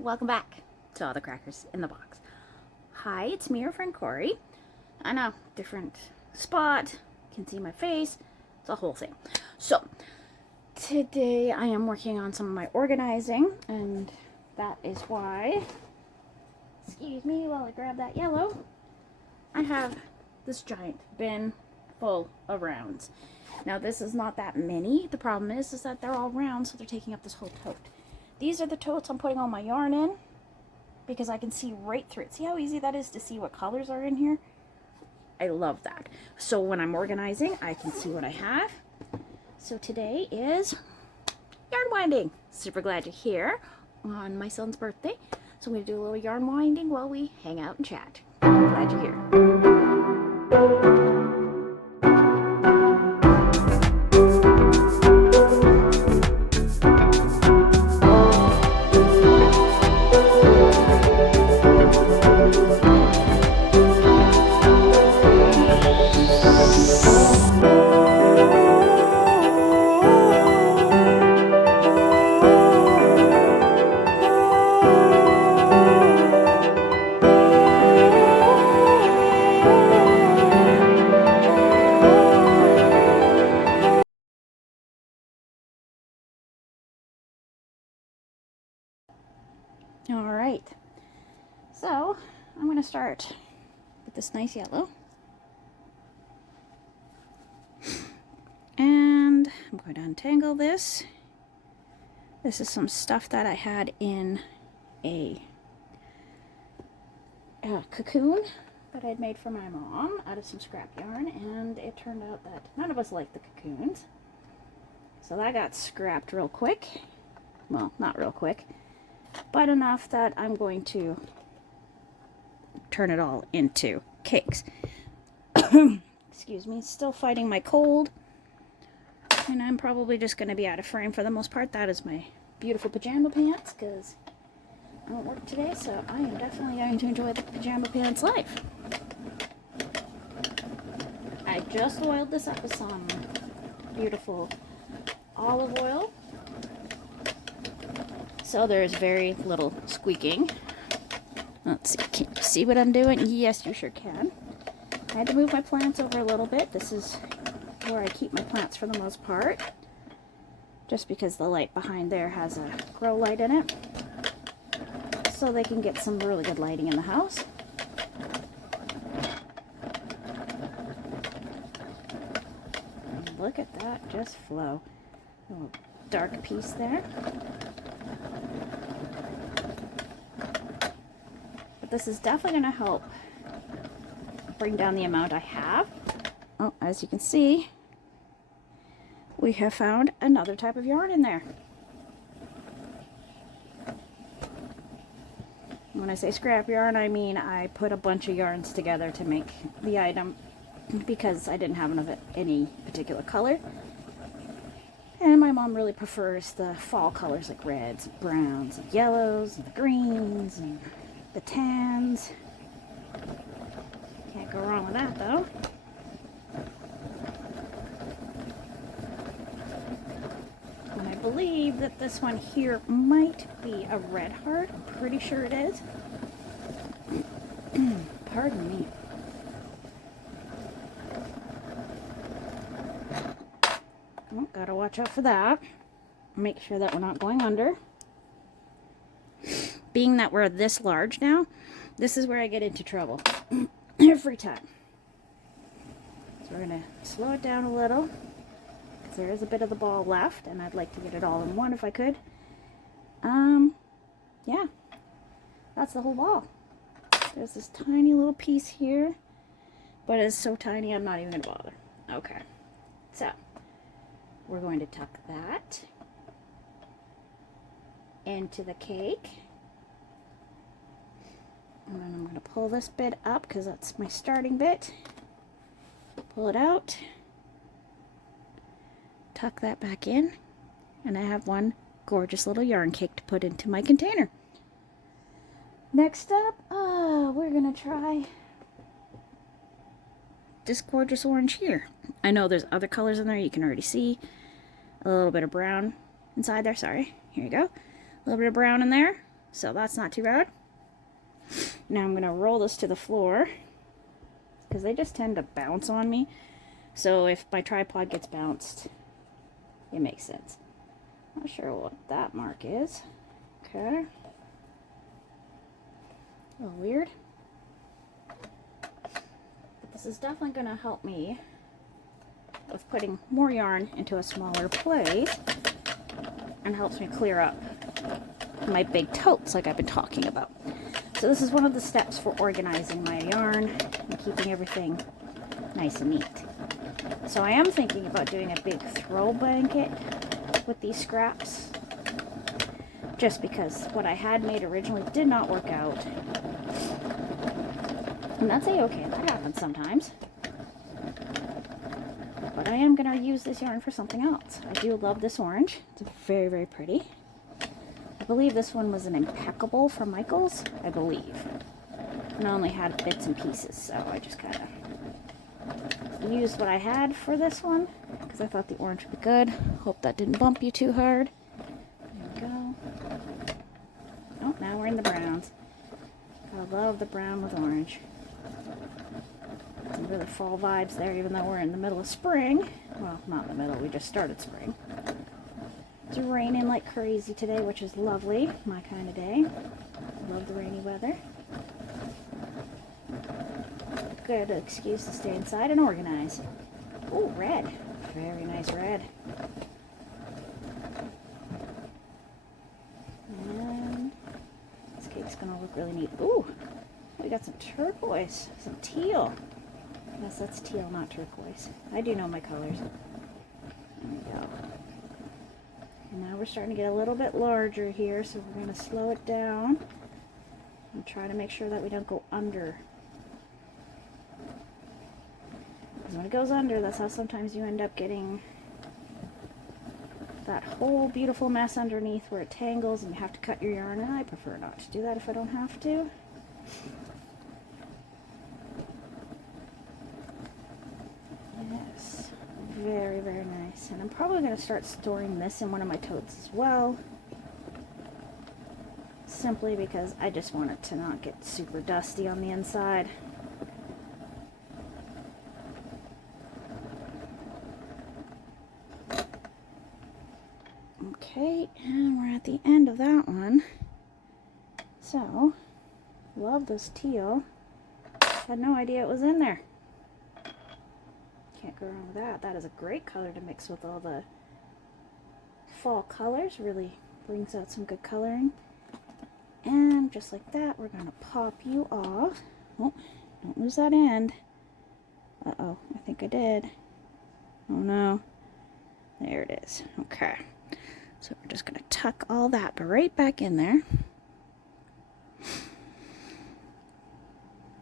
Welcome back to All the Crackers in the Box. Hi, it's me, your friend Corey. I know, different spot, you can see my face, it's a whole thing. So, today I am working on some of my organizing, and that is why, excuse me while I grab that yellow, I have this giant bin full of rounds. Now this is not that many. The problem is that they're all round, so they're taking up this whole tote. These are the totes I'm putting all my yarn in because I can see right through it. See how easy that is to see what colors are in here? I love that. So when I'm organizing, I can see what I have. So today is yarn winding. Super glad you're here on my son's birthday. So I'm going to do a little yarn winding while we hang out and chat. Glad you're here. All right, so I'm going to start with this nice yellow. And I'm going to untangle this. This is some stuff that I had in a cocoon that I'd made for my mom out of some scrap yarn, and it turned out that none of us liked the cocoons. So that got scrapped real quick. Well, not real quick, but enough that I'm going to turn it all into cakes. Excuse me, still fighting my cold, and I'm probably just going to be out of frame for the most part. That is my beautiful pajama pants because I don't work today, so I am definitely going to enjoy the pajama pants life. I just oiled this up with some beautiful olive oil, so there's very little squeaking. Let's see, can you see what I'm doing? Yes, you sure can. I had to move my plants over a little bit. This is where I keep my plants for the most part, just because the light behind there has a grow light in it, so they can get some really good lighting in the house. And look at that just flow. A little dark piece there. This is definitely going to help bring down the amount I have. Oh, as you can see, we have found another type of yarn in there. When I say scrap yarn, I mean I put a bunch of yarns together to make the item because I didn't have enough of any particular color. And my mom really prefers the fall colors like reds, browns, and yellows, and the greens, and the tans. Can't go wrong with that though. And I believe that this one here might be a red heart. I'm pretty sure it is. Pardon me. Oh, gotta watch out for that. Make sure that we're not going under. Being that we're this large now, this is where I get into trouble every time. So we're going to slow it down a little because there is a bit of the ball left and I'd like to get it all in one if I could. Yeah, that's the whole ball. There's this tiny little piece here, but it's so tiny I'm not even going to bother. Okay, so we're going to tuck that into the cake. And then I'm going to pull this bit up because that's my starting bit. Pull it out. Tuck that back in. And I have one gorgeous little yarn cake to put into my container. Next up, we're going to try this gorgeous orange here. I know there's other colors in there. You can already see a little bit of brown inside there. Sorry. Here you go. A little bit of brown in there. So that's not too bad. Now I'm going to roll this to the floor because they just tend to bounce on me. So if my tripod gets bounced, it makes sense. Not sure what that mark is. Okay. A little weird. But this is definitely going to help me with putting more yarn into a smaller place and helps me clear up my big totes like I've been talking about. So this is one of the steps for organizing my yarn and keeping everything nice and neat. So I am thinking about doing a big throw blanket with these scraps, just because what I had made originally did not work out. And that's okay, that happens sometimes. But I am going to use this yarn for something else. I do love this orange. It's very, very pretty. I believe this one was an Impeccable from Michaels, I believe. And I only had bits and pieces, so I just kind of used what I had for this one, because I thought the orange would be good. Hope that didn't bump you too hard. There we go. Oh, now we're in the browns. I love the brown with orange. Some really fall vibes there, even though we're in the middle of spring. Well, not in the middle, we just started spring. It's raining like crazy today, which is lovely, my kind of day. Love the rainy weather. Good excuse to stay inside and organize. Oh, red. Very nice red. And this cake's gonna look really neat. Ooh, we got some turquoise, some teal. Yes, that's teal, not turquoise. I do know my colors. There we go. And now we're starting to get a little bit larger here, so we're going to slow it down and try to make sure that we don't go under. Because when it goes under, that's how sometimes you end up getting that whole beautiful mess underneath where it tangles and you have to cut your yarn, and I prefer not to do that if I don't have to. Yes, very, very nice. And I'm probably going to start storing this in one of my totes as well. Simply because I just want it to not get super dusty on the inside. Okay, and we're at the end of that one. So, love this teal. Had no idea it was in there. Can't go wrong with that. That is a great color to mix with all the fall colors. Really brings out some good coloring. And just like that, we're going to pop you off. Oh, don't lose that end. Uh-oh, I think I did. Oh no. There it is. Okay. So we're just going to tuck all that right back in there.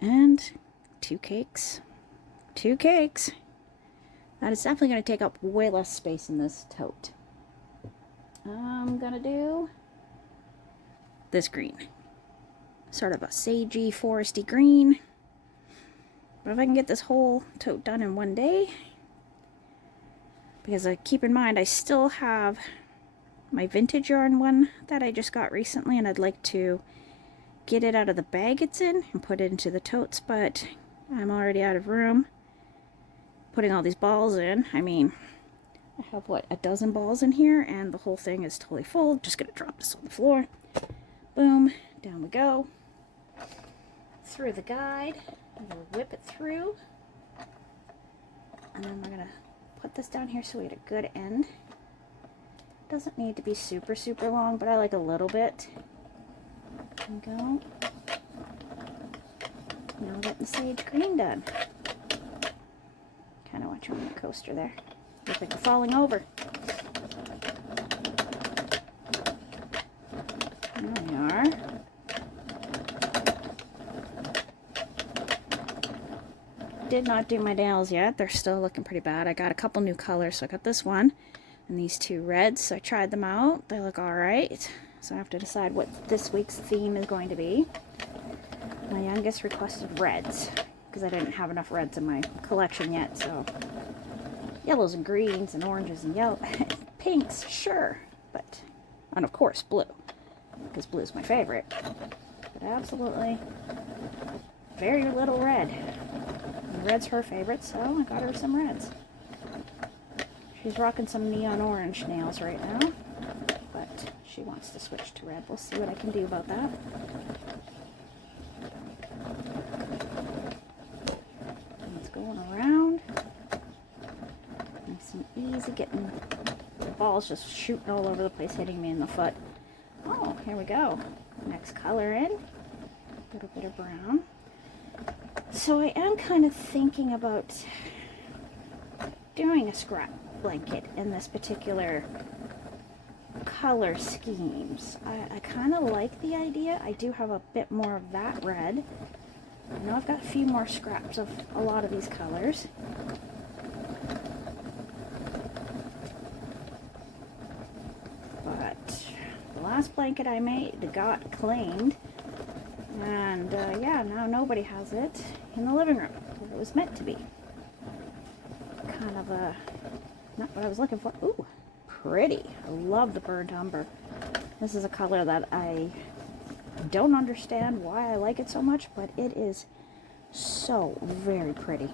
And 2 cakes. 2 cakes. That is definitely going to take up way less space in this tote. I'm going to do this green. Sort of a sagey, foresty green. But if I can get this whole tote done in one day, because keep in mind I still have my vintage yarn one that I just got recently, and I'd like to get it out of the bag it's in and put it into the totes, but I'm already out of room putting all these balls in. I mean, I have what, a dozen balls in here, and the whole thing is totally full. Just gonna drop this on the floor. Boom, down we go. Through the guide, I'm gonna whip it through, and then we're gonna put this down here so we get a good end. Doesn't need to be super, super long, but I like a little bit. There we go. Now we're getting sage green done. Kind of watch on the coaster there. Look like we're falling over. There we are. Did not do my nails yet. They're still looking pretty bad. I got a couple new colors. So I got this one and these 2 reds. So I tried them out. They look alright. So I have to decide what this week's theme is going to be. My youngest requested reds, because I didn't have enough reds in my collection yet, so yellows and greens and oranges and yellow pinks, sure, but, and of course blue. because blue's my favorite. But absolutely very little red. And red's her favorite, so I got her some reds. She's rocking some neon orange nails right now, but she wants to switch to red. We'll see what I can do about that. And it's going around. Nice and easy, getting the balls just shooting all over the place, hitting me in the foot. Oh, here we go. Next color in. A little bit of brown. So I am kind of thinking about doing a scrap blanket in this particular color schemes. I kind of like the idea. I do have a bit more of that red. I know I've got a few more scraps of a lot of these colors. But the last blanket I made got claimed. And yeah, now nobody has it in the living room where it was meant to be. Kind of a, not what I was looking for. Ooh, pretty. I love the burnt umber. This is a color that I don't understand why I like it so much, but it is so very pretty.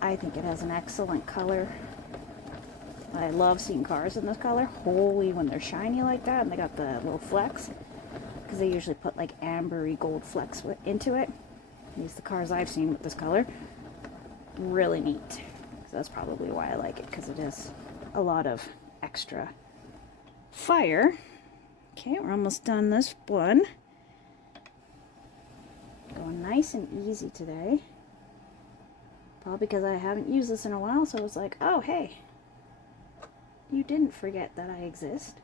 I think it has an excellent color. I love seeing cars in this color. Holy, when they're shiny like that and they got the little flecks. Because they usually put like ambery gold flecks into it. These are the cars I've seen with this color. Really neat. So that's probably why I like it, because it is a lot of extra fire. Okay, we're almost done this one. Going nice and easy today. Probably because I haven't used this in a while, so I was like, oh hey, you didn't forget that I exist.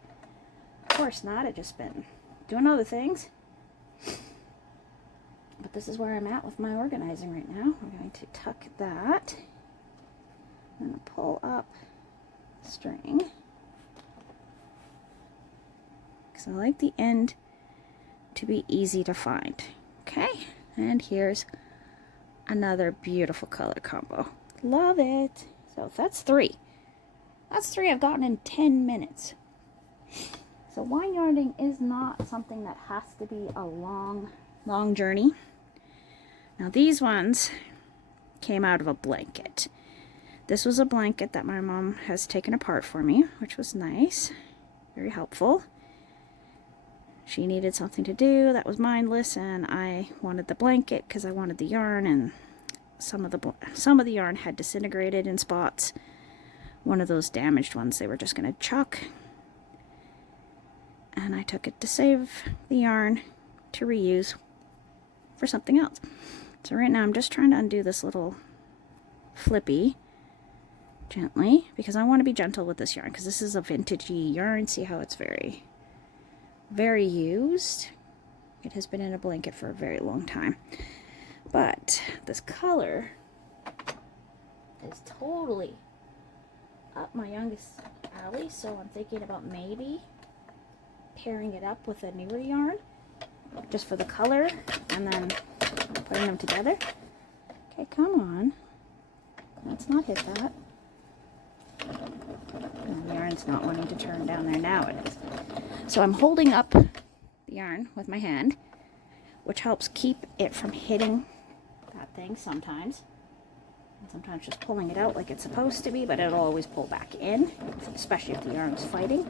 Of course not, I've just been doing other things. But this is where I'm at with my organizing right now. We're going to tuck that. I'm going to pull up the string. Because I like the end to be easy to find. Okay, and here's another beautiful color combo. Love it. So that's three. That's three I've gotten in 10 minutes. So wine yarning is not something that has to be a long journey. Now these ones came out of a blanket. This was a blanket that my mom has taken apart for me, which was nice, very helpful. She needed something to do that was mindless, and I wanted the blanket because I wanted the yarn, and some of the yarn had disintegrated in spots. One of those damaged ones they were just going to chuck. And I took it to save the yarn to reuse for something else. So right now I'm just trying to undo this little flippy gently, because I want to be gentle with this yarn, because this is a vintagey yarn. See how it's very, very used. It has been in a blanket for a very long time. But this color is totally up my youngest alley, so I'm thinking about maybe pairing it up with a newer yarn just for the color and then putting them together. Okay, come on. Let's not hit that. And the yarn's not wanting to turn down there. Now it is. So I'm holding up the yarn with my hand, which helps keep it from hitting that thing sometimes. And sometimes just pulling it out like it's supposed to be, but it'll always pull back in, especially if the yarn's fighting.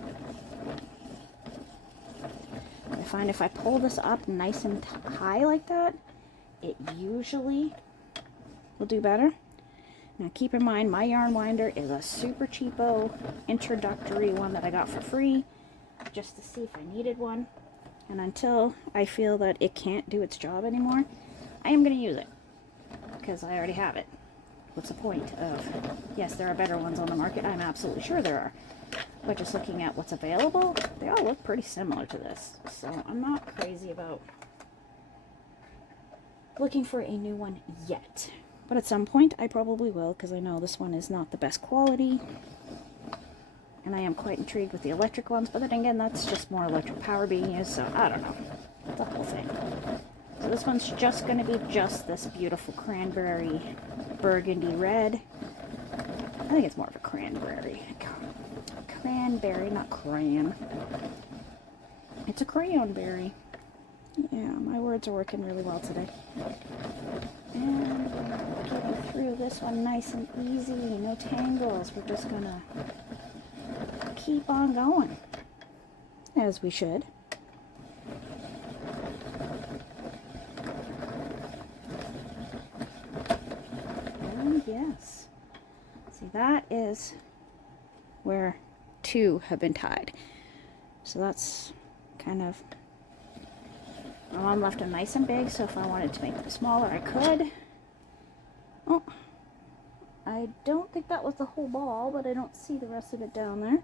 I find if I pull this up nice and high like that, it usually will do better. Now keep in mind, my yarn winder is a super cheapo introductory one that I got for free just to see if I needed one. And until I feel that it can't do its job anymore, I am going to use it because I already have it. What's the point of, yes, there are better ones on the market. I'm absolutely sure there are. But just looking at what's available, they all look pretty similar to this. So I'm not crazy about looking for a new one yet. But at some point, I probably will, because I know this one is not the best quality. And I am quite intrigued with the electric ones. But then again, that's just more electric power being used, so I don't know. The whole thing. So this one's just going to be just this beautiful cranberry burgundy red. I think it's more of a cranberry. Cranberry, not crayon. It's a crayon berry. Yeah, my words are working really well today. And we're getting through this one nice and easy, no tangles. We're just gonna keep on going, as we should. And yes, see, that is where two have been tied. So that's kind of, my mom left them nice and big, so if I wanted to make them smaller, I could. Oh, I don't think that was the whole ball, but I don't see the rest of it down there.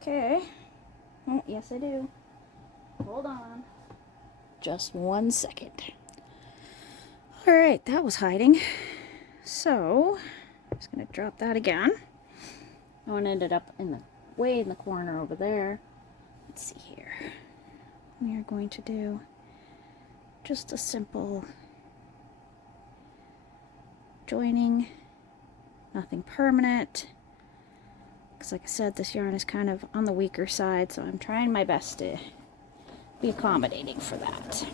Okay. Oh, yes I do. Hold on. Just 1 second. Alright, that was hiding. So, I'm just going to drop that again. That one ended up way in the corner over there. Let's see here. We are going to do just a simple joining, nothing permanent, because like I said, this yarn is kind of on the weaker side, so I'm trying my best to be accommodating for that.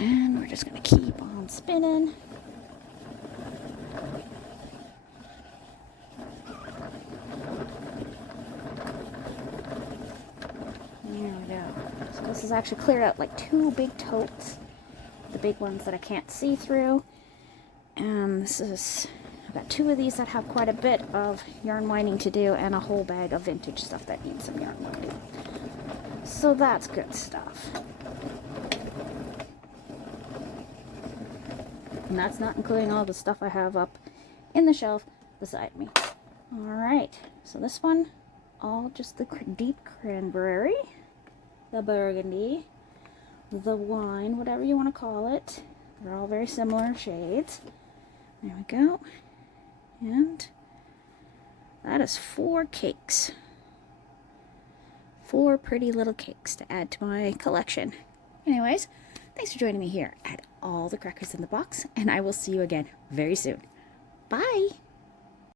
And we're just going to keep on spinning. There we go. So this has actually cleared out like 2 big totes, the big ones that I can't see through. And this is, I've got 2 of these that have quite a bit of yarn winding to do, and a whole bag of vintage stuff that needs some yarn winding. So that's good stuff. And that's not including all the stuff I have up in the shelf beside me. Alright, so this one, all just the deep cranberry, the burgundy, the wine, whatever you want to call it. They're all very similar shades. There we go. And that is 4 cakes. 4 pretty little cakes to add to my collection. Anyways, thanks for joining me here at All the Crackers in the Box, and I will see you again very soon. Bye!